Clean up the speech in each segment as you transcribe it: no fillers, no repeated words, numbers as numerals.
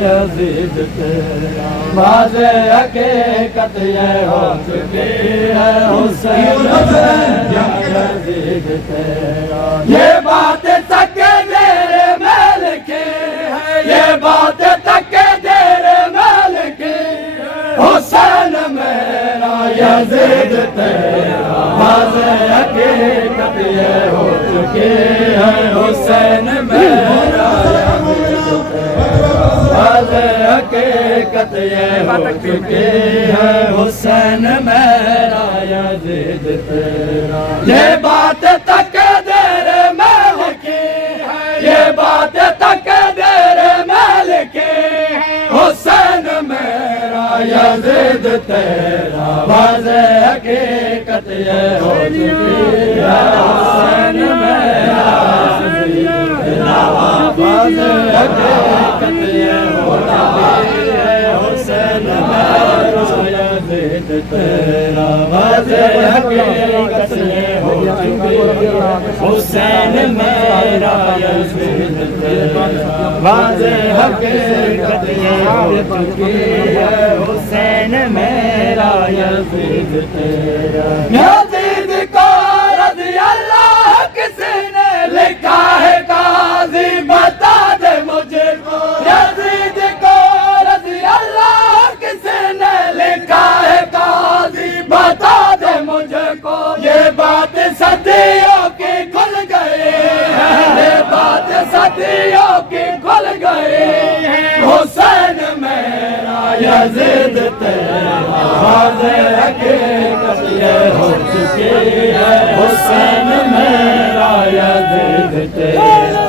یزید تیرا واضح حقیقت یہ ہو چکی ہے حسین میرا یزید تیرا یہ بات تک دیر میں لکھی ہے یہ بات تک دیر میں لکھی حسین میرا یزید تیرا واضح حقیقت یہ ہو چکی ہے حسین میرا واضح حقیقت یہ ہو چکی ہے حسین میرا یزید تیرا یہ بات تک دیر میں لکھی ہے یہ بات تک دیر میں لکھی حسین میرا یزید تیرا واضح حقیقت یہ ہو چکی ہے حسین میرا واضح حقیقت یہ ہو چکی ہے حسین میرا یزید تیرا واضح حقیقت یہ ہو چکی ہے حسین میرا یزید تیرا واضح حقیقت یہ ہو چکی ہے حسین میرا یزید تیرا یزید کو رضی اللہ کس نے لکھا ہے قاضی بتا دے مجھے کو یزید کو رضی اللہ کس نے لکھا ہے قاضی بتا دے مجھے کو یہ بات صدیوں کی کھل گئی ہے یہ بات صدیوں کی کھل گئی ہے حسین میرا یزید تیرا واضح حقیقت یہ ہو چکی ہے حسین میرا یزید تیرا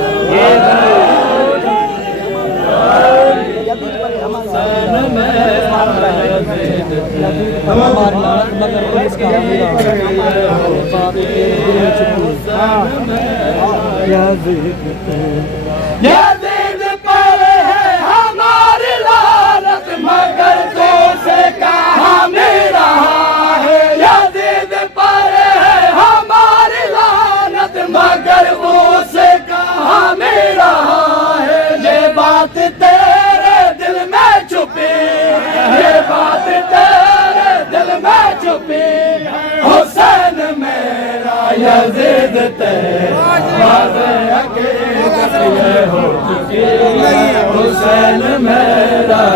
حسین میرا یزید یزید پر ہے ہماری لعنت مگر تو سے کہاں مل رہا ہے یزید پر ہے ہماری لعنت مگر وہ سے کہاں مل رہا ہے یہ بات تیرے دل میں چھپی ہے یہ بات تیرے دل میں چھپی ہے حسین میرا یزید تیرا واضح حقیقت یہ ہو چکی ہے حسین میرا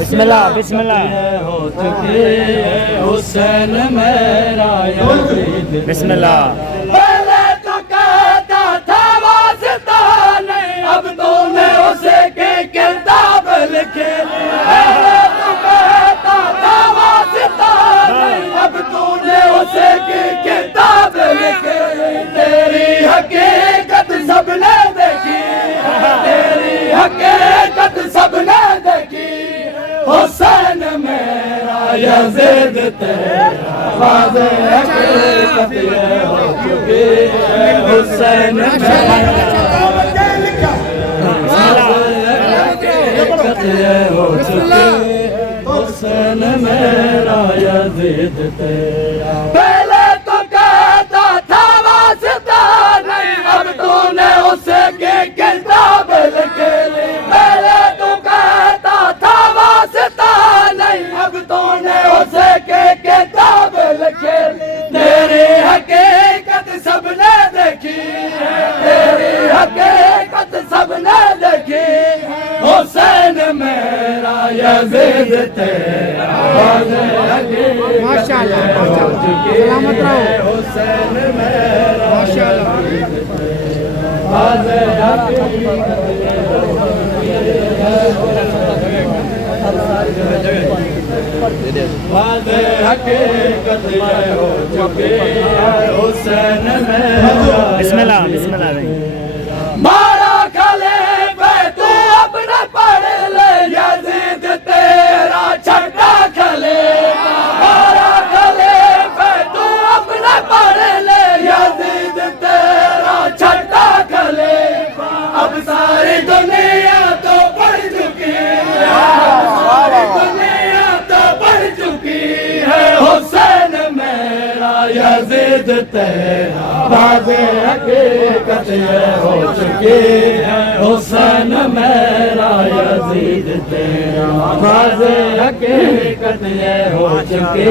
بسم اللہ بسم اللہ ہو چکی ہے حسین میرا یزید بسم اللہ پہلے تو کہتا تھا واسطہ نہیں اب تو نے اسے کی کتاب لکھی پہلے تو کہتا تھا واسطہ نہیں اب تو نے اسے کی کتاب لکھی تیری حقیقت سب نے دیکھی تیری حقیقت سب نے دیکھی حسین میرا یزید تیرا واضح حقیقت یہ ہو چکی ہے حسین میرا حقیقت یہ ہو چکی ہے حسین میرا یزید تیرا پہلے تو کہتا تھا واسطہ نہیں اب تو نے اسے کی کتاب لکھی پہلے تو کہتا تھا واسطہ نہیں اب تو نے اسے کی کتاب لکھی تیری حقیقت سب نے دیکھی تیری حقیقت سب نے دیکھی حسین میرا یزید تیرا واضح حقیقت یہ ہو چکی ہے حسین میرا یزید تیرا واضح حقیقت یہ ہو چکی ہے واضح حقیقت یہ ہو چکی ہے حسین میرا بسم اللہ بسم اللہ مارا کھلے پہ تو اپنا پڑھ لے یزید تیرا چھٹا کھلے مارا کھلے پہ تو اپنا پڑھ لے یزید تیرا واضح حقیقت یہ ہو چکی ہے حسین میرا یزید تیرا واضح حقیقت یہ ہو چکی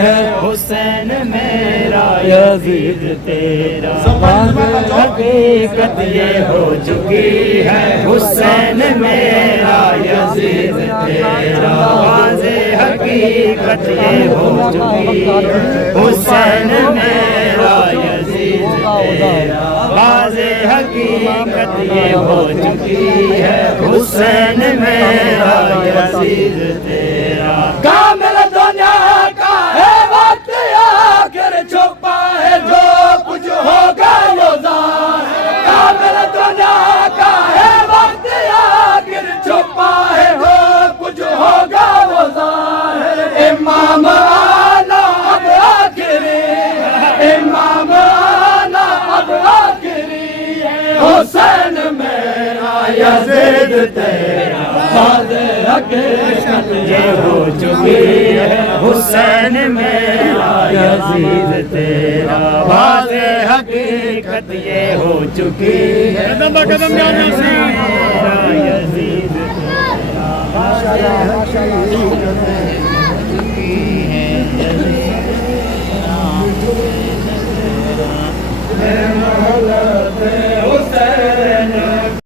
ہے حسین میرا یزید تیرا واضح حقیقت یہ ہو چکی ہے حسین میرا یزید تیرا واضح حقیقت یہ ہو چکی ہے حسین میرا یزید تیرا واضح حقیقت یہ ہو چکی ہے حسین میرا یزید تیرا کامل دنیا کا ہے وقت آخر چھپا ہے جو کچھ ہوگا وہ ظاہر کامل دنیا کا ہے وقت آخر چھپا ہے جو کچھ ہوگا وہ ظاہر امام آنا اب آخری امام آنا اب آخری حسین میرا یزید تیرا واضح حقیقت یہ ہو چکی ہے حسین میرا یزید تیرا واضح حقیقت یہ ہو چکی ہے قدم جانا سی میرا یزید تیرا واضح حقیقت